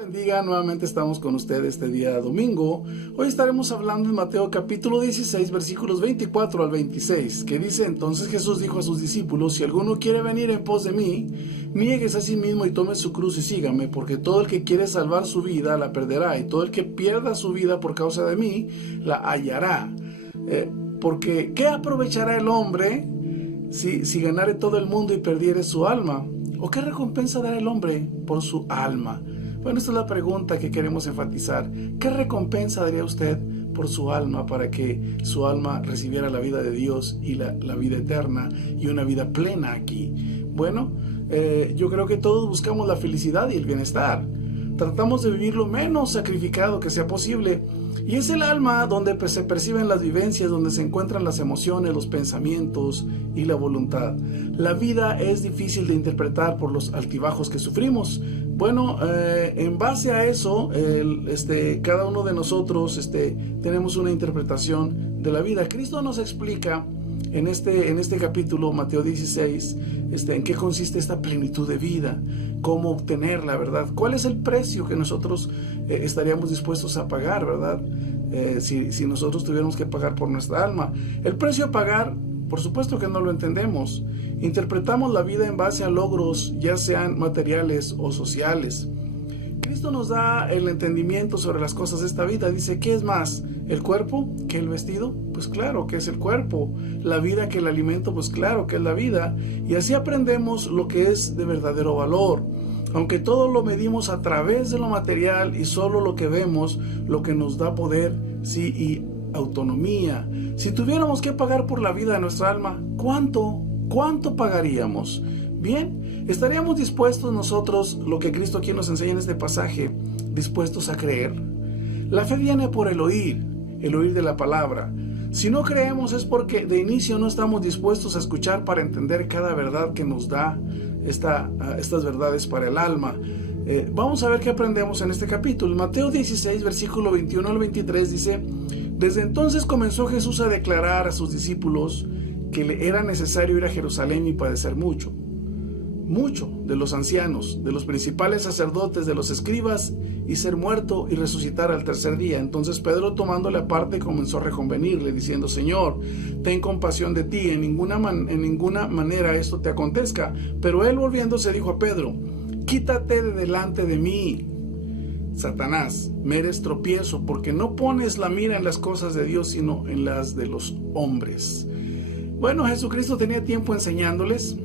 Bendiga, nuevamente estamos con ustedes este día domingo. Hoy estaremos hablando en Mateo capítulo 16 versículos 24 al 26, que dice: entonces Jesús dijo a sus discípulos: si alguno quiere venir en pos de mí, niéguese a sí mismo y tome su cruz y sígame, porque todo el que quiere salvar su vida la perderá, y todo el que pierda su vida por causa de mí la hallará. Porque ¿qué aprovechará el hombre si ganare todo el mundo y perdiere su alma? ¿O qué recompensa dará el hombre por su alma? Bueno, esta es la pregunta que queremos enfatizar. ¿Qué recompensa daría usted por su alma para que su alma recibiera la vida de Dios y la vida eterna y una vida plena aquí? Bueno, yo creo que todos buscamos la felicidad y el bienestar. Tratamos de vivir lo menos sacrificado que sea posible. Y es el alma donde se perciben las vivencias, donde se encuentran las emociones, los pensamientos y la voluntad. La vida es difícil de interpretar por los altibajos que sufrimos. Bueno, en base a eso, cada uno de nosotros tenemos una interpretación de la vida. Cristo nos explica en este capítulo, Mateo 16, en qué consiste esta plenitud de vida, cómo obtenerla, ¿verdad? ¿Cuál es el precio que nosotros estaríamos dispuestos a pagar, ¿verdad? Si nosotros tuviéramos que pagar por nuestra alma. El precio a pagar, por supuesto que no lo entendemos. Interpretamos la vida en base a logros, ya sean materiales o sociales. Cristo nos da el entendimiento sobre las cosas de esta vida. Dice: ¿qué es más, el cuerpo que el vestido? Pues claro que es el cuerpo. La vida que el alimento, pues claro que es la vida. Y así aprendemos lo que es de verdadero valor. Aunque todo lo medimos a través de lo material y solo lo que vemos, lo que nos da poder, sí, y autonomía. Si tuviéramos que pagar por la vida de nuestra alma, ¿cuánto pagaríamos? Bien, ¿estaríamos dispuestos nosotros, lo que Cristo aquí nos enseña en este pasaje, dispuestos a creer? La fe viene por el oír de la palabra. Si no creemos es porque de inicio no estamos dispuestos a escuchar para entender cada verdad que nos da estas verdades para el alma. Vamos a ver qué aprendemos en este capítulo. Mateo 16, versículo 21 al 23 dice: desde entonces comenzó Jesús a declarar a sus discípulos que le era necesario ir a Jerusalén y padecer mucho de los ancianos, de los principales sacerdotes, de los escribas, y ser muerto y resucitar al tercer día. Entonces Pedro, tomándole aparte, comenzó a reconvenirle, diciendo: Señor, ten compasión de ti, en ninguna manera esto te acontezca. Pero él, volviéndose, dijo a Pedro: quítate de delante de mí, Satanás, me eres tropiezo, porque no pones la mira en las cosas de Dios, sino en las de los hombres. Bueno, Jesucristo tenía tiempo enseñándoles,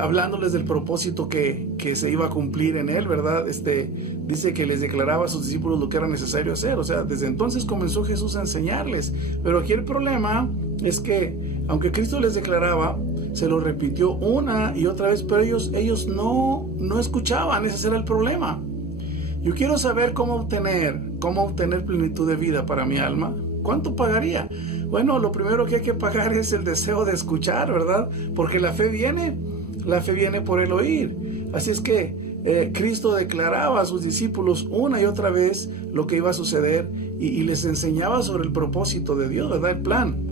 hablándoles del propósito que se iba a cumplir en él, ¿verdad? Dice que les declaraba a sus discípulos lo que era necesario hacer. O sea, desde entonces comenzó Jesús a enseñarles. Pero aquí el problema es que, aunque Cristo les declaraba, se lo repitió una y otra vez, pero ellos no escuchaban. Ese era el problema. Yo quiero saber cómo obtener plenitud de vida para mi alma. ¿Cuánto pagaría? Bueno, lo primero que hay que pagar es el deseo de escuchar, ¿verdad? Porque la fe viene por el oír. Así es que Cristo declaraba a sus discípulos una y otra vez lo que iba a suceder y les enseñaba sobre el propósito de Dios, ¿verdad? El plan.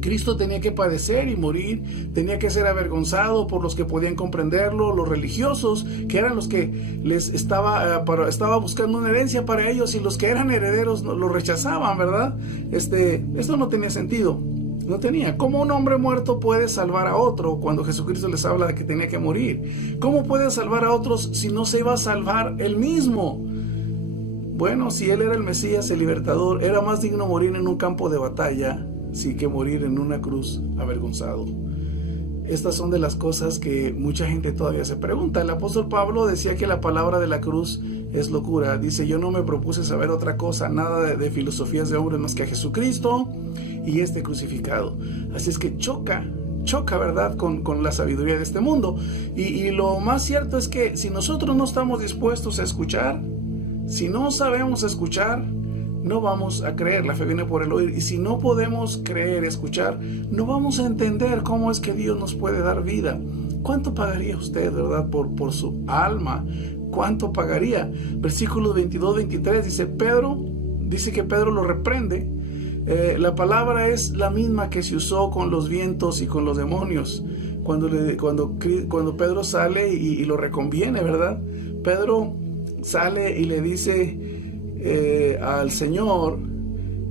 Cristo tenía que padecer y morir, tenía que ser avergonzado por los que podían comprenderlo, los religiosos, que eran los que les estaba buscando una herencia para ellos, y los que eran herederos lo rechazaban, ¿verdad? Esto no tenía sentido, no tenía. ¿Cómo un hombre muerto puede salvar a otro cuando Jesucristo les habla de que tenía que morir? ¿Cómo puede salvar a otros si no se iba a salvar él mismo? Bueno, si él era el Mesías, el libertador, era más digno morir en un campo de batalla sí que morir en una cruz avergonzado. Estas son de las cosas que mucha gente todavía se pregunta. El apóstol Pablo decía que la palabra de la cruz es locura. Dice: yo no me propuse saber otra cosa, nada de filosofías de hombres, más que a Jesucristo y crucificado. Así es que choca, ¿verdad?, con la sabiduría de este mundo. Y lo más cierto es que si nosotros no estamos dispuestos a escuchar, si no sabemos escuchar, no vamos a creer. La fe viene por el oír. Y si no podemos creer, escuchar, no vamos a entender cómo es que Dios nos puede dar vida. ¿Cuánto pagaría usted, verdad, por su alma? ¿Cuánto pagaría? Versículos 22, 23 dice que Pedro lo reprende. La palabra es la misma que se usó con los vientos y con los demonios. Cuando Pedro sale y lo reconviene, ¿verdad? Pedro sale y le dice al Señor.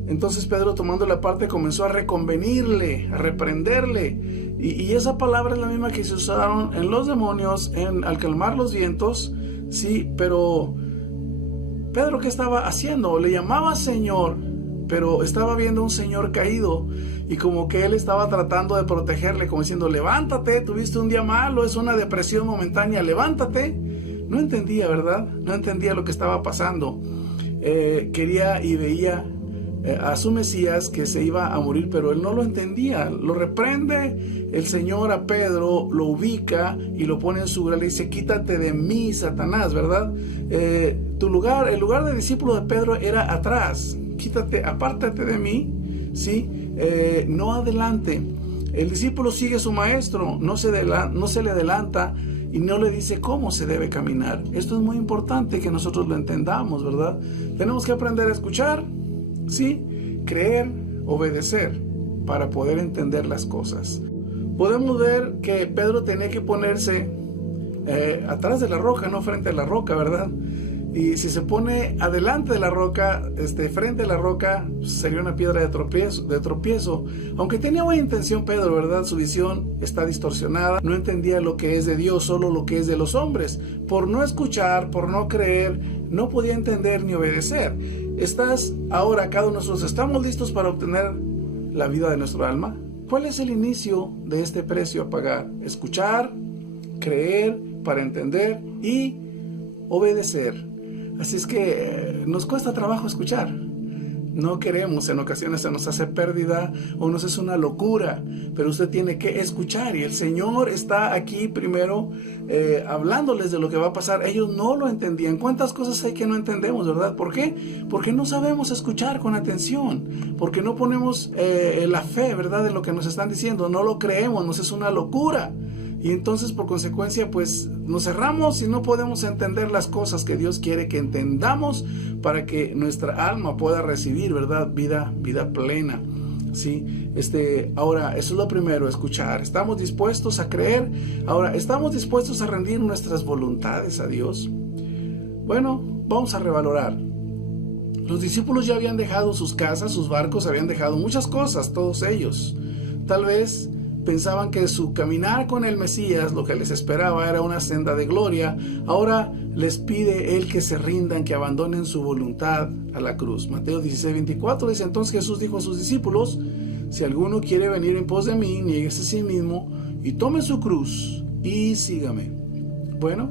Entonces Pedro, tomando la parte, comenzó a reconvenirle, a reprenderle. Y esa palabra es la misma que se usaron en los demonios, al calmar los vientos. Sí, pero Pedro, ¿qué estaba haciendo? Le llamaba Señor, pero estaba viendo a un Señor caído. Y como que él estaba tratando de protegerle, como diciendo, levántate, tuviste un día malo, es una depresión momentánea, levántate. No entendía, ¿verdad? No entendía lo que estaba pasando. Quería y veía a su Mesías que se iba a morir, pero él no lo entendía. Lo reprende el Señor a Pedro, lo ubica y lo pone en su lugar. Le dice, quítate de mí, Satanás, ¿verdad? El lugar de discípulo de Pedro era atrás. Quítate, apártate de mí, ¿sí? No adelante. El discípulo sigue a su maestro, no se le adelanta y no le dice cómo se debe caminar. Esto es muy importante que nosotros lo entendamos, ¿verdad? Tenemos que aprender a escuchar, ¿sí? Creer, obedecer para poder entender las cosas. Podemos ver que Pedro tenía que ponerse atrás de la roca, no frente a la roca, ¿verdad? Y si se pone adelante de la roca, frente a la roca, sería una piedra de tropiezo. Aunque tenía buena intención Pedro, ¿verdad? Su visión está distorsionada. No entendía lo que es de Dios, solo lo que es de los hombres. Por no escuchar, por no creer, no podía entender ni obedecer. Ahora, cada uno de nosotros, ¿estamos listos para obtener la vida de nuestro alma? ¿Cuál es el inicio de este precio a pagar? Escuchar, creer para entender y obedecer. Así es que nos cuesta trabajo escuchar. No queremos, en ocasiones se nos hace pérdida o nos es una locura, pero usted tiene que escuchar y el Señor está aquí primero hablándoles de lo que va a pasar. Ellos no lo entendían. ¿Cuántas cosas hay que no entendemos, verdad? ¿Por qué? Porque no sabemos escuchar con atención, porque no ponemos la fe, ¿verdad? En lo que nos están diciendo, no lo creemos, nos es una locura. Y entonces por consecuencia pues nos cerramos y no podemos entender las cosas que Dios quiere que entendamos para que nuestra alma pueda recibir, ¿verdad? Vida plena, ¿sí? Ahora, eso es lo primero, escuchar. ¿Estamos dispuestos a creer? Ahora, ¿estamos dispuestos a rendir nuestras voluntades a Dios? Bueno, vamos a revalorar. Los discípulos ya habían dejado sus casas, sus barcos, habían dejado muchas cosas, todos ellos. Tal vez pensaban que su caminar con el Mesías, lo que les esperaba era una senda de gloria. Ahora les pide Él que se rindan, que abandonen su voluntad a la cruz. Mateo 16:24 dice, entonces Jesús dijo a sus discípulos, si alguno quiere venir en pos de mí, niéguese a sí mismo y tome su cruz y sígame. Bueno,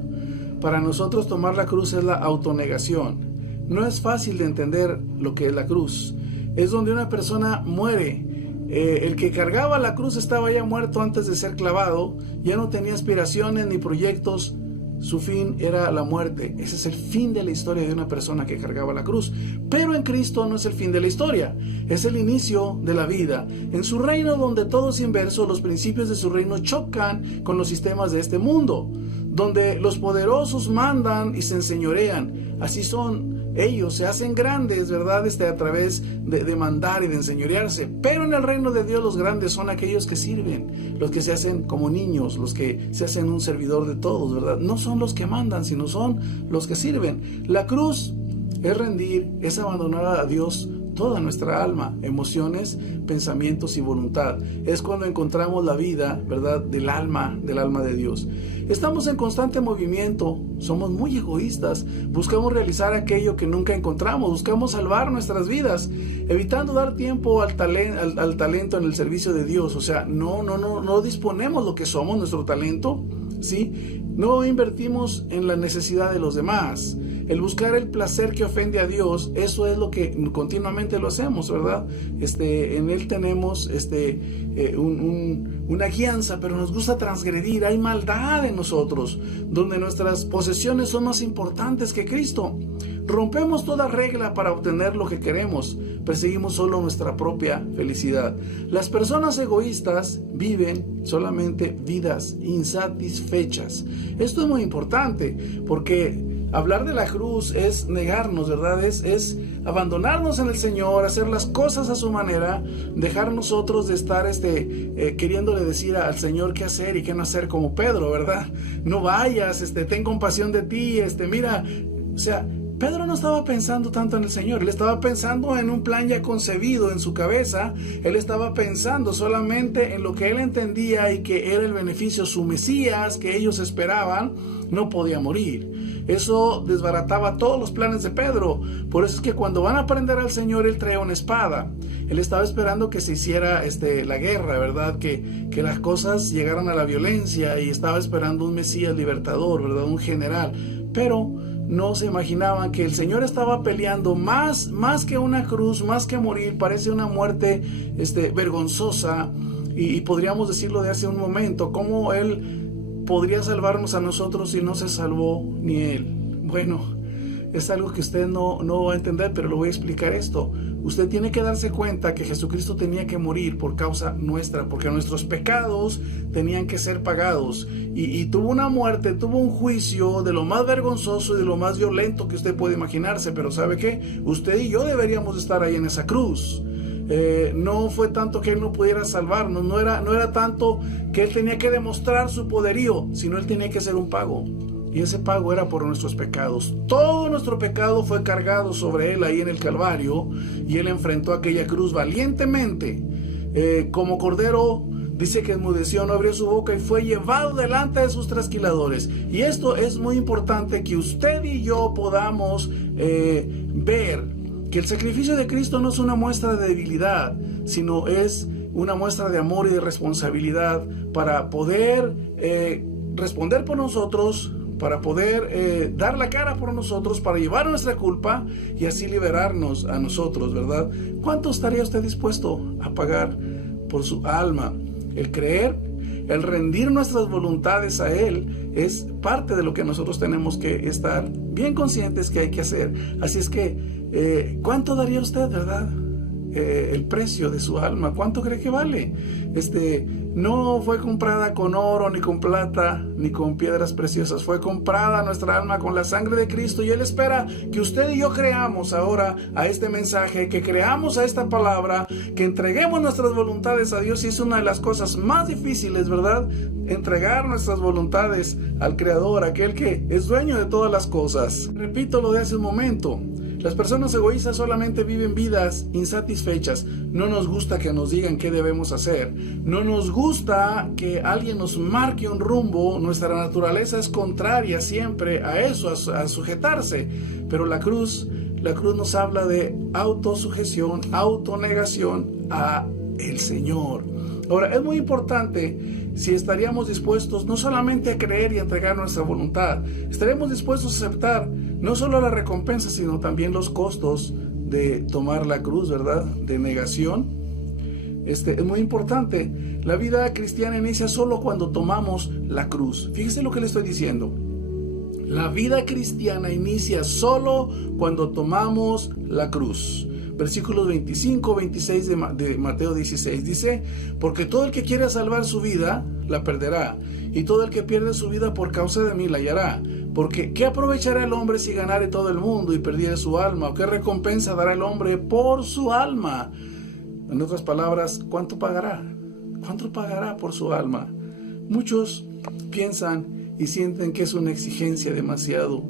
para nosotros tomar la cruz es la autonegación. No es fácil de entender lo que es la cruz. Es donde una persona muere. El que cargaba la cruz estaba ya muerto antes de ser clavado, ya no tenía aspiraciones ni proyectos, su fin era la muerte. Ese es el fin de la historia de una persona que cargaba la cruz. Pero en Cristo no es el fin de la historia, es el inicio de la vida. En su reino, donde todo es inverso, los principios de su reino chocan con los sistemas de este mundo, donde los poderosos mandan y se enseñorean. Así son ellos, se hacen grandes, ¿verdad? A través de mandar y de enseñorearse. Pero en el reino de Dios los grandes son aquellos que sirven, los que se hacen como niños, los que se hacen un servidor de todos, ¿verdad? No son los que mandan, sino son los que sirven. La cruz es rendir, es abandonar a Dios toda nuestra alma, emociones, pensamientos y voluntad. Es cuando encontramos la vida, ¿verdad? Del alma de Dios. Estamos en constante movimiento, somos muy egoístas, buscamos realizar aquello que nunca encontramos, buscamos salvar nuestras vidas, evitando dar tiempo al talento en el servicio de Dios. O sea, no disponemos lo que somos, nuestro talento, ¿sí? No invertimos en la necesidad de los demás. El buscar el placer que ofende a Dios, eso es lo que continuamente lo hacemos, ¿verdad? En Él tenemos una guianza, pero nos gusta transgredir. Hay maldad en nosotros, donde nuestras posesiones son más importantes que Cristo. Rompemos toda regla para obtener lo que queremos. Perseguimos solo nuestra propia felicidad. Las personas egoístas viven solamente vidas insatisfechas. Esto es muy importante, porque hablar de la cruz es negarnos, ¿verdad? Es abandonarnos en el Señor, hacer las cosas a su manera, dejar nosotros de estar queriéndole decir al Señor qué hacer y qué no hacer, como Pedro, ¿verdad? No vayas, ten compasión de ti, mira, O sea, Pedro no estaba pensando tanto en el Señor, él estaba pensando en un plan ya concebido en su cabeza, él estaba pensando solamente en lo que él entendía y que era el beneficio. Su Mesías que ellos esperaban no podía morir. Eso desbarataba todos los planes de Pedro. Por eso es que cuando van a prender al Señor, él trae una espada. Él estaba esperando que se hiciera la guerra, ¿verdad? Que las cosas llegaran a la violencia, y estaba esperando un Mesías libertador, ¿verdad? Un general. Pero no se imaginaban que el Señor estaba peleando más que una cruz, más que morir. Parece una muerte vergonzosa, y podríamos decirlo de hace un momento. ¿Cómo Él podría salvarnos a nosotros si no se salvó ni Él? Bueno, es algo que usted no va a entender, pero lo voy a explicar esto. Usted tiene que darse cuenta que Jesucristo tenía que morir por causa nuestra, porque nuestros pecados tenían que ser pagados. Y tuvo una muerte, tuvo un juicio de lo más vergonzoso y de lo más violento que usted puede imaginarse. Pero ¿sabe qué? Usted y yo deberíamos estar ahí en esa cruz. No fue tanto que Él no pudiera salvarnos, no era tanto que Él tenía que demostrar su poderío, sino Él tenía que hacer un pago. Y ese pago era por nuestros pecados. Todo nuestro pecado fue cargado sobre Él ahí en el Calvario, y Él enfrentó aquella cruz valientemente. Como cordero, dice que enmudeció, no abrió su boca, y fue llevado delante de sus trasquiladores. Y esto es muy importante, que usted y yo podamos ver que el sacrificio de Cristo no es una muestra de debilidad, sino es una muestra de amor y de responsabilidad para poder responder por nosotros, para poder dar la cara por nosotros, para llevar nuestra culpa y así liberarnos a nosotros, ¿verdad? ¿Cuánto estaría usted dispuesto a pagar por su alma? El creer, el rendir nuestras voluntades a Él es parte de lo que nosotros tenemos que estar bien conscientes que hay que hacer. Así es que, ¿cuánto daría usted, verdad? El precio de su alma, ¿cuánto cree que vale? No fue comprada con oro, ni con plata, ni con piedras preciosas. Fue comprada nuestra alma con la sangre de Cristo, y Él espera que usted y yo creamos ahora a este mensaje, que creamos a esta palabra, que entreguemos nuestras voluntades a Dios. Y es una de las cosas más difíciles, ¿verdad? Entregar nuestras voluntades al Creador, aquel que es dueño de todas las cosas. Repito lo de hace un momento. Las personas egoístas solamente viven vidas insatisfechas. No nos gusta que nos digan qué debemos hacer. No nos gusta que alguien nos marque un rumbo. Nuestra naturaleza es contraria siempre a eso, a sujetarse. Pero la cruz nos habla de autosujeción, autonegación a el Señor. Ahora, es muy importante si estaríamos dispuestos no solamente a creer y entregar nuestra voluntad, estaremos dispuestos a aceptar no solo la recompensa, sino también los costos de tomar la cruz, ¿verdad? De negación. Es muy importante. La vida cristiana inicia solo cuando tomamos la cruz. Fíjese lo que le estoy diciendo. La vida cristiana inicia solo cuando tomamos la cruz. Versículos 25, 26 de Mateo 16 dice: porque todo el que quiera salvar su vida, la perderá, y todo el que pierde su vida por causa de mí la hallará. Porque ¿qué aprovechará el hombre si ganare todo el mundo y perdiere su alma? ¿O qué recompensa dará el hombre por su alma? En otras palabras, ¿cuánto pagará? ¿Cuánto pagará por su alma? Muchos piensan y sienten que es una exigencia demasiado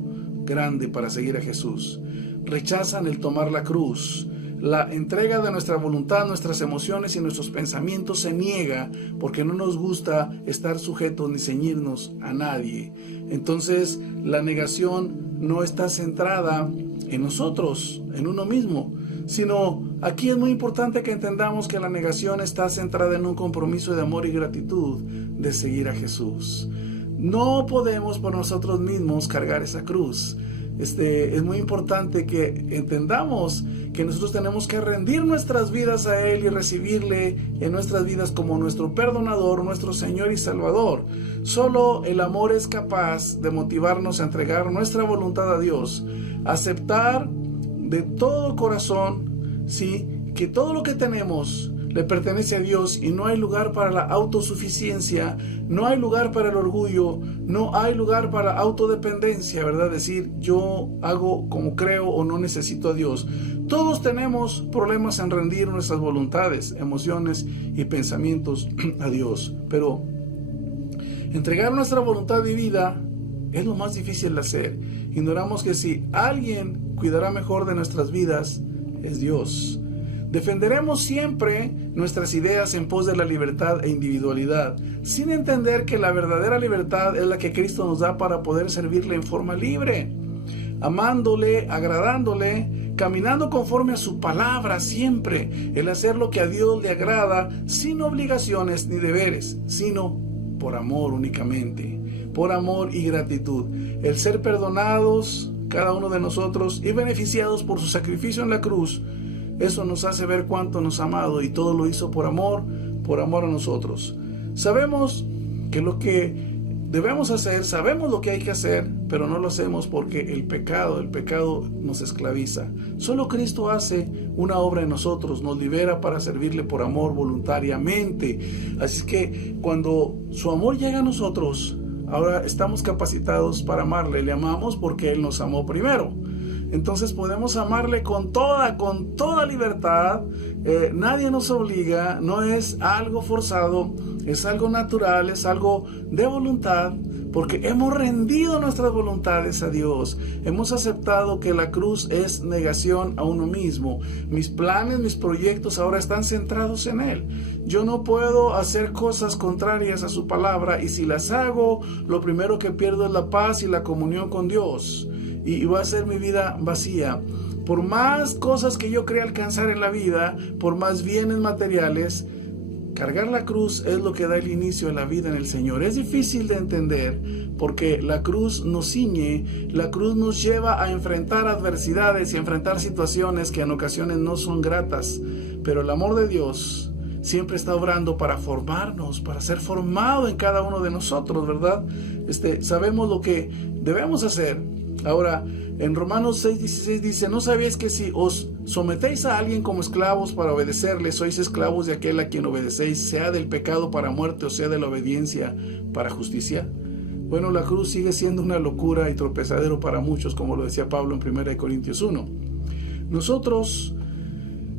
grande para seguir a Jesús. Rechazan el tomar la cruz. La entrega de nuestra voluntad, nuestras emociones y nuestros pensamientos se niega porque no nos gusta estar sujetos ni ceñirnos a nadie. Entonces, la negación no está centrada en nosotros, en uno mismo, sino aquí es muy importante que entendamos que la negación está centrada en un compromiso de amor y gratitud de seguir a Jesús. No podemos por nosotros mismos cargar esa cruz. Es muy importante que entendamos que nosotros tenemos que rendir nuestras vidas a Él y recibirle en nuestras vidas como nuestro perdonador, nuestro Señor y Salvador. Solo el amor es capaz de motivarnos a entregar nuestra voluntad a Dios, aceptar de todo corazón, sí, que todo lo que tenemos le pertenece a Dios y no hay lugar para la autosuficiencia, no hay lugar para el orgullo, no hay lugar para la autodependencia, ¿verdad? Decir, yo hago como creo o no necesito a Dios. Todos tenemos problemas en rendir nuestras voluntades, emociones y pensamientos a Dios, pero entregar nuestra voluntad y vida es lo más difícil de hacer. Ignoramos que si alguien cuidará mejor de nuestras vidas, es Dios. Defenderemos siempre nuestras ideas en pos de la libertad e individualidad, sin entender que la verdadera libertad es la que Cristo nos da para poder servirle en forma libre, amándole, agradándole, caminando conforme a su palabra siempre, el hacer lo que a Dios le agrada, sin obligaciones ni deberes, sino por amor únicamente, por amor y gratitud. El ser perdonados, cada uno de nosotros, y beneficiados por su sacrificio en la cruz, eso nos hace ver cuánto nos ha amado, y todo lo hizo por amor a nosotros. Sabemos que lo que debemos hacer, sabemos lo que hay que hacer, pero no lo hacemos porque el pecado nos esclaviza. Solo Cristo hace una obra en nosotros, nos libera para servirle por amor voluntariamente. Así que cuando su amor llega a nosotros, ahora estamos capacitados para amarle. Le amamos porque Él nos amó primero. Entonces podemos amarle con toda libertad. Nadie nos obliga, no es algo forzado, es algo natural, es algo de voluntad, porque hemos rendido nuestras voluntades a Dios. Hemos aceptado que la cruz es negación a uno mismo. Mis planes, mis proyectos ahora están centrados en Él. Yo no puedo hacer cosas contrarias a su palabra, y si las hago, lo primero que pierdo es la paz y la comunión con Dios. Y va a ser mi vida vacía. Por más cosas que yo crea alcanzar en la vida, por más bienes materiales, cargar la cruz es lo que da el inicio a la vida en el Señor. Es difícil de entender porque la cruz nos ciñe, la cruz nos lleva a enfrentar adversidades y a enfrentar situaciones que en ocasiones no son gratas. Pero el amor de Dios siempre está obrando para formarnos, para ser formado en cada uno de nosotros, ¿verdad? Sabemos lo que debemos hacer. Ahora, en Romanos 6:16 dice: ¿no sabéis que si os sometéis a alguien como esclavos para obedecerle, sois esclavos de aquel a quien obedecéis, sea del pecado para muerte o sea de la obediencia para justicia? Bueno, la cruz sigue siendo una locura y tropezadero para muchos, como lo decía Pablo en 1 Corintios 1. Nosotros,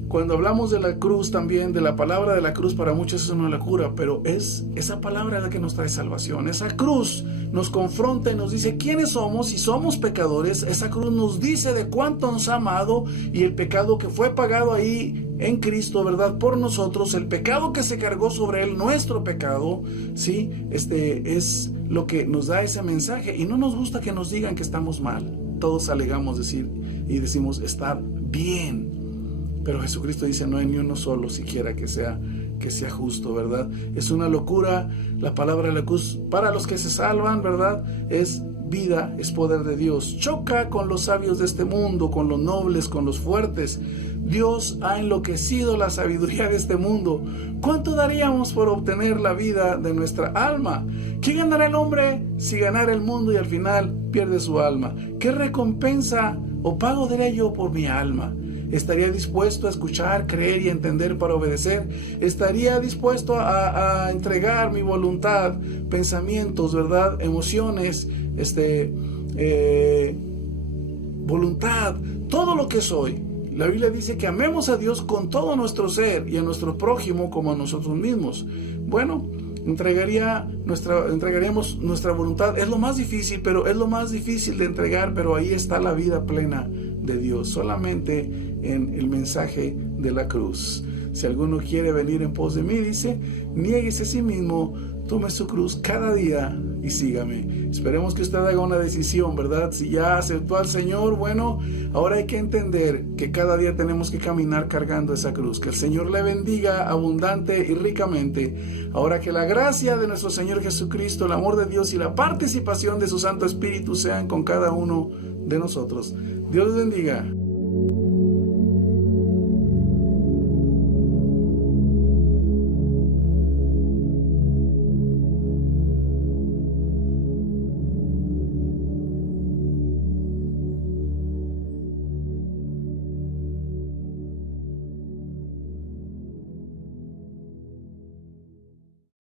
cuando hablamos de la cruz también, de la palabra de la cruz, para muchos es una locura, pero es esa palabra la que nos trae salvación. Esa cruz nos confronta y nos dice quiénes somos, y somos pecadores. Esa cruz nos dice de cuánto nos ha amado y el pecado que fue pagado ahí en Cristo, ¿verdad? Por nosotros, el pecado que se cargó sobre Él, nuestro pecado, ¿sí? Es lo que nos da ese mensaje, y no nos gusta que nos digan que estamos mal. Todos alegamos decir y decimos estar bien. Pero Jesucristo dice: no hay ni uno solo siquiera que sea justo, ¿verdad? Es una locura la palabra de la cruz. Para los que se salvan, ¿verdad? Es vida, es poder de Dios. Choca con los sabios de este mundo, con los nobles, con los fuertes. Dios ha enloquecido la sabiduría de este mundo. ¿Cuánto daríamos por obtener la vida de nuestra alma? ¿Qué ganará el hombre si ganara el mundo y al final pierde su alma? ¿Qué recompensa o pago daré yo por mi alma? ¿Estaría dispuesto a escuchar, creer y entender para obedecer? ¿Estaría dispuesto a entregar mi voluntad, pensamientos, ¿verdad? Emociones, voluntad, todo lo que soy? La Biblia dice que amemos a Dios con todo nuestro ser y a nuestro prójimo como a nosotros mismos. Bueno, entregaríamos nuestra voluntad. Es lo más difícil, pero es lo más difícil de entregar, pero ahí está la vida plena de Dios, solamente en el mensaje de la cruz. Si alguno quiere venir en pos de mí, dice, niéguese a sí mismo, tome su cruz cada día y sígame. Esperemos que usted haga una decisión, ¿verdad? Si ya aceptó al Señor, bueno, ahora hay que entender que cada día tenemos que caminar cargando esa cruz. Que el Señor le bendiga abundante y ricamente. Ahora que la gracia de nuestro Señor Jesucristo, el amor de Dios y la participación de su Santo Espíritu sean con cada uno de nosotros. Dios les bendiga.